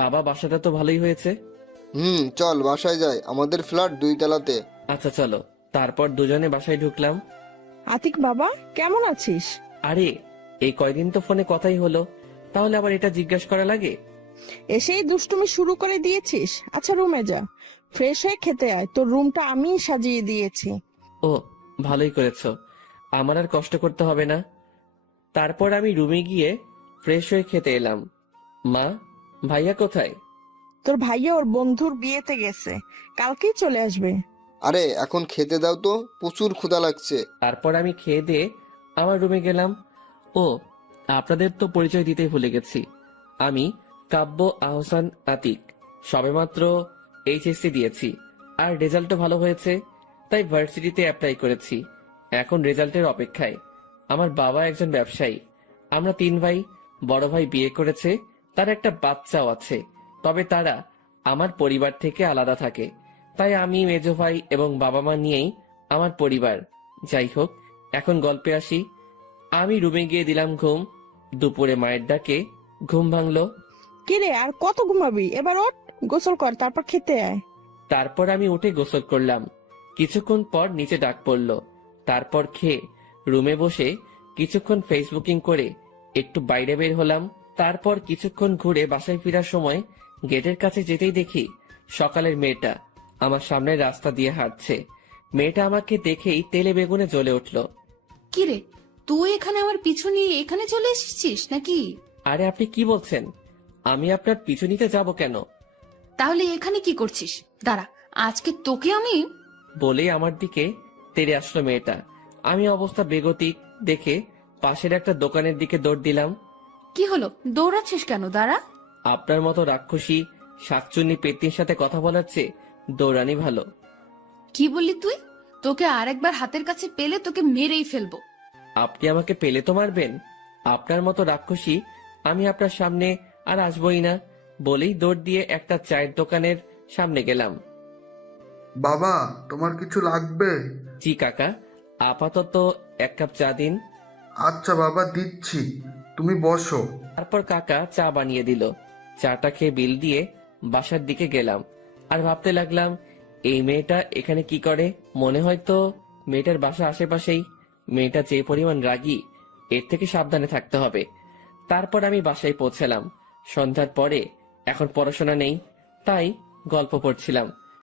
বাবা, বাসাটা তো ভালোই হয়েছে। চল বাসায় যাই, আমাদের ফ্ল্যাট 2 তলাতে। আচ্ছা চলো। তারপর দুজনে বাসায় ঢুকলাম। আতিক বাবা, কেমন আছিস? আরে, এই কয়দিন তো ফোনে কথাই হলো, তাহলে আবার এটা জিজ্ঞাসা করা লাগে? এসেই দুষ্টুমি শুরু করে দিয়েছিস। আচ্ছা, রুমে যা, ফ্রেশ হয়ে খেতে আয়, তোর রুমটা আমিই সাজিয়ে দিয়েছি। ও, ভালোই করেছো, আমার আর কষ্ট করতে হবে না। তারপর আমি রুমে গিয়ে ফ্রেশ হয়ে খেতে এলাম। মা, ভাইয়া কোথায়? তোর ভাইয়া ওর বন্ধুর বিয়েতে গেছে, কালকেই চলে আসবে। আরে এখন খেতে দাও তো, প্রচুর ক্ষুধা লাগছে। তারপর আমি খেয়ে দিয়ে আমার রুমে গেলাম। ও, আপনাদের তো পরিচয় দিতেই ভুলে গেছি। আমি কাব্য আহসান আতিক। সবেমাত্র এইচএসসি দিয়েছি, আর রেজাল্টও ভালো হয়েছে, তাই ভার্সিটিতে অ্যাপ্লাই করেছি। এখন রেজাল্টের অপেক্ষায়। আমার বাবা একজন ব্যবসায়ী। আমরা 3 ভাই। বড় ভাই বিয়ে করেছে, তার একটা বাচ্চাও আছে, তবে তারা আমার পরিবার থেকে আলাদা থাকে। তাই আমি, মেজো ভাই এবং বাবা মা নিয়েই আমার পরিবার। যাই হোক, এখন গল্পে আসি। আমি রুমে গিয়ে দিলাম ঘুম। দুপুরে মায়ের ডাকে ঘুম ভাঙলো। কিরে, আর কত ঘুমাবি? এবার ওঠ, গোসল কর, তারপর খেতে আয়। তারপর আমি উঠে গোসল করলাম। কিছুক্ষণ পর নিচে ডাক পড়লো। তারপর খেয়ে রুমে বসে কিছুক্ষণ ফেসবুকিং করে একটু বাইরে বের হলাম। তারপর কিছুক্ষণ ঘুরে বাসায় ফেরার সময় গেটের কাছে যেতেই দেখি সকালের মেয়েটা আমার সামনের রাস্তা দিয়ে হাঁটছে। মেয়েটা আমাকে দেখেই তেলে বেগুনে জ্বলে উঠল। কিরে, তুই এখানে আমার পিছু নিয়ে এখানে চলে এসেছিস নাকি? আরে, আপনি কি বলছেন? আমি আপনার পিছু নিতে যাব কেন? তাহলে এখানে কি করছিস? দাঁড়া, আজকে তোকে আমি। বলেই আমার দিকে তেড়ে আসলো মেয়েটা। আমি অবস্থা বেগতিক দেখে পাশের একটা দোকানের দিকে দৌড় দিলাম। কি হলো, দৌড়াচ্ছিস কেন? দাঁড়া। আপনার মতো রাক্ষসী শাকচুন্নি পেত্নির সাথে কথা বলার চেয়ে দৌড়ানি ভালো। কি বললি তুই? তোকে আরেকবার হাতের কাছে পেলে তোকে মেরেই ফেলবো। আপনি আমাকে পেলে তো মারবেন? আপনার মতো রাক্ষসী আমি আপনার সামনে আর আসবই না। বলেই দৌড় দিয়ে একটা চায়ের দোকানের সামনে গেলাম। বাবা, তোমার কিছু লাগবে? জি কাকা, আপাতত 1 কাপ চা দিন। আচ্ছা বাবা, দিচ্ছি, তুমি বসো। তারপর কাকা চা বানিয়ে দিল। চাটা খেয়ে বিল দিয়ে বাসার দিকে গেলাম। আর ভাবতে লাগলাম, এই মেয়েটা এখানে কি করে? মনে হয় তো মেয়েটার বাসা আশেপাশেই। মেয়েটা যে পরিমাণ রাগী, এর থেকে সাবধানে থাকতে হবে। তারপর আমি বাসায় পৌঁছালাম সন্ধ্যার পরে। এখন পড়াশোনা নেই, তাই গল্প পড়ছিলাম।